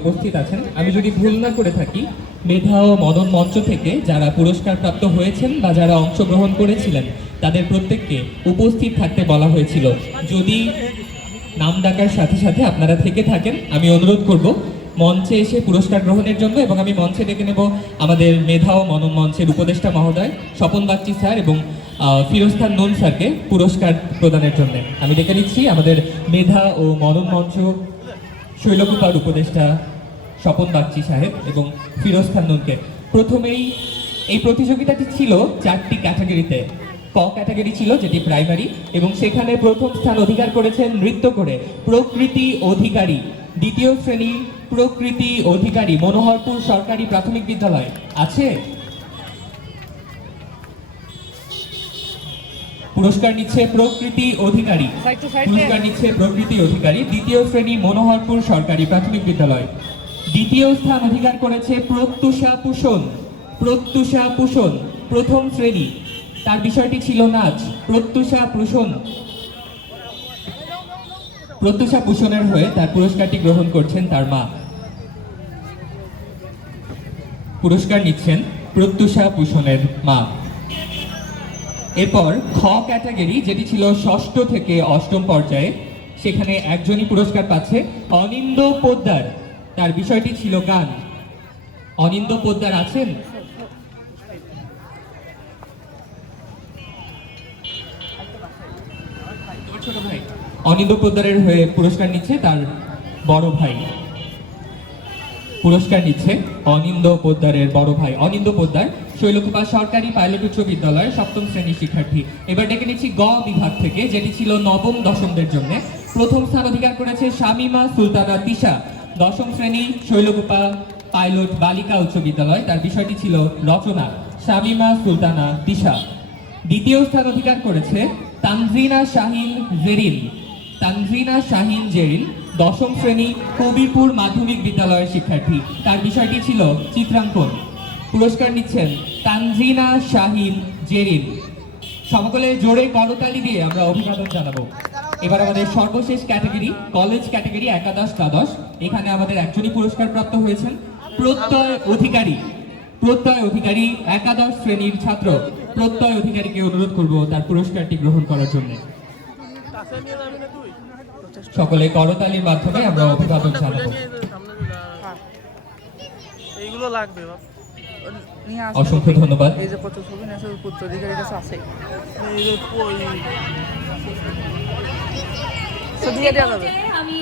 উপস্থিত আছেন, আমি যদি ভুল না করে থাকি, মেধা ও মদন মঞ্চ থেকে যারা পুরস্কার প্রাপ্ত হয়েছেন বা যারা অংশগ্রহণ করেছিলেন তাদের প্রত্যেককে উপস্থিত থাকতে বলা হয়েছিল। যদি নাম ডাকার সাথে সাথে আপনারা থেকে থাকেন, আমি অনুরোধ করব মঞ্চে এসে পুরস্কার গ্রহণের জন্য, এবং আমি মঞ্চে ডেকে নেব আমাদের মেধা ও মনন মঞ্চের উপদেষ্টা মহোদয় স্বপন বাগচি স্যার এবং ফিরোজ খান নুন স্যারকে পুরস্কার প্রদানের জন্য। আমি ডেকে নিচ্ছি আমাদের মেধা ও মনন মঞ্চ শৈলকুপার উপদেষ্টা স্বপন বাগচি সাহেব এবং ফিরোজ খান নুনকে। প্রথমেই এই প্রতিযোগিতাটি ছিল 4টি ক্যাটাগরিতে। ক ক্যাটাগরি ছিল যেটি প্রাইমারি, এবং সেখানে প্রথম স্থান অধিকার করেছেন নৃত্য করে প্রকৃতি অধিকারী। দ্বিতীয় শ্রেণী প্রকৃতি অধিকারী, মনোহরপুর সরকারি প্রাথমিক বিদ্যালয় আছে? পুরস্কার নিচ্ছে প্রকৃতি অধিকারী, পুরস্কার নিচ্ছে প্রকৃতি অধিকারী। দ্বিতীয় শ্রেণী মনোহরপুর সরকারি প্রাথমিক বিদ্যালয়। দ্বিতীয় স্থান অধিকার করেছে প্রত্যুষা পুষণ, প্রত্যুষা পুষণ প্রথম শ্রেণী, তার বিষয়টি ছিল নাচ। প্রত্যুষা পুষণ, প্রত্যুষা পুষণের হয়ে তার পুরস্কারটি গ্রহণ করছেন তার মা। পুরস্কার নিচ্ছেন প্রত্যুষা পুষণের মা। এরপর খ ক্যাটাগরি, যেটি ছিল ষষ্ঠ থেকে অষ্টম পর্যায়ে, সেখানে একজনই পুরস্কার পাচ্ছে, অনিন্দ পোদ্দার, তার বিষয়টি ছিল গান। অনিন্দ পোদ্দার আছেন? ছোট ভাই অনিন্দ পোদ্দারের হয়ে পুরস্কার নিচ্ছে তার বড় ভাই। পুরস্কার নিচ্ছে অনিন্দ পোদ্দারের বড় ভাই। অনিন্দ পোদ্দার শৈলকুপা সরকারি পাইলট উচ্চ বিদ্যালয়ের সপ্তম শ্রেণীর শিক্ষার্থী। এবার ডেকে নিচ্ছি গ বিভাগ থেকে, যেটি ছিল নবম দশমদের জন্য। প্রথম স্থান অধিকার করেছে শামিমা সুলতানা তিশা, দশম শ্রেণী শৈলকুপা পাইলট বালিকা উচ্চ বিদ্যালয়, তার বিষয়টি ছিল রচনা। শামিমা সুলতানা তিশা। দ্বিতীয় স্থান অধিকার করেছে তানজিনা শাহিন জেরিন, তানজিনা শাহিন জেরিন, দশম শ্রেণী কবিরপুর মাধ্যমিক বিদ্যালয়ের শিক্ষার্থী, তার বিষয়টি ছিল চিত্রাঙ্কন। পুরস্কার নিচ্ছেন তানজিনা শাহিন জেরিন। সকলে জোরে করতালি দিয়ে আমরা অভিবাদন জানাবো। এবার আমাদের সর্বশেষ ক্যাটাগরি কলেজ ক্যাটাগরি একাদশ দ্বাদশ, এখানে আমাদের একজনই পুরস্কার প্রাপ্ত হয়েছেন, প্রত্যয় অধিকারী। প্রত্যয় অধিকারী একাদশ শ্রেণীর ছাত্র। প্রত্যয় অধিকারীকে অনুরোধ করব তার পুরস্কারটি গ্রহণ করার জন্য। সকলে করতালির মাধ্যমে আমরা অভিবাদন জানাবো। এইগুলো লাগবে অসংখ্য ধন্যবাদ। এই যে কত ছবি আছে পুত্র অধিকারীর কাছে আছে, এই যে কই ছবি দেওয়া যাবে। আমি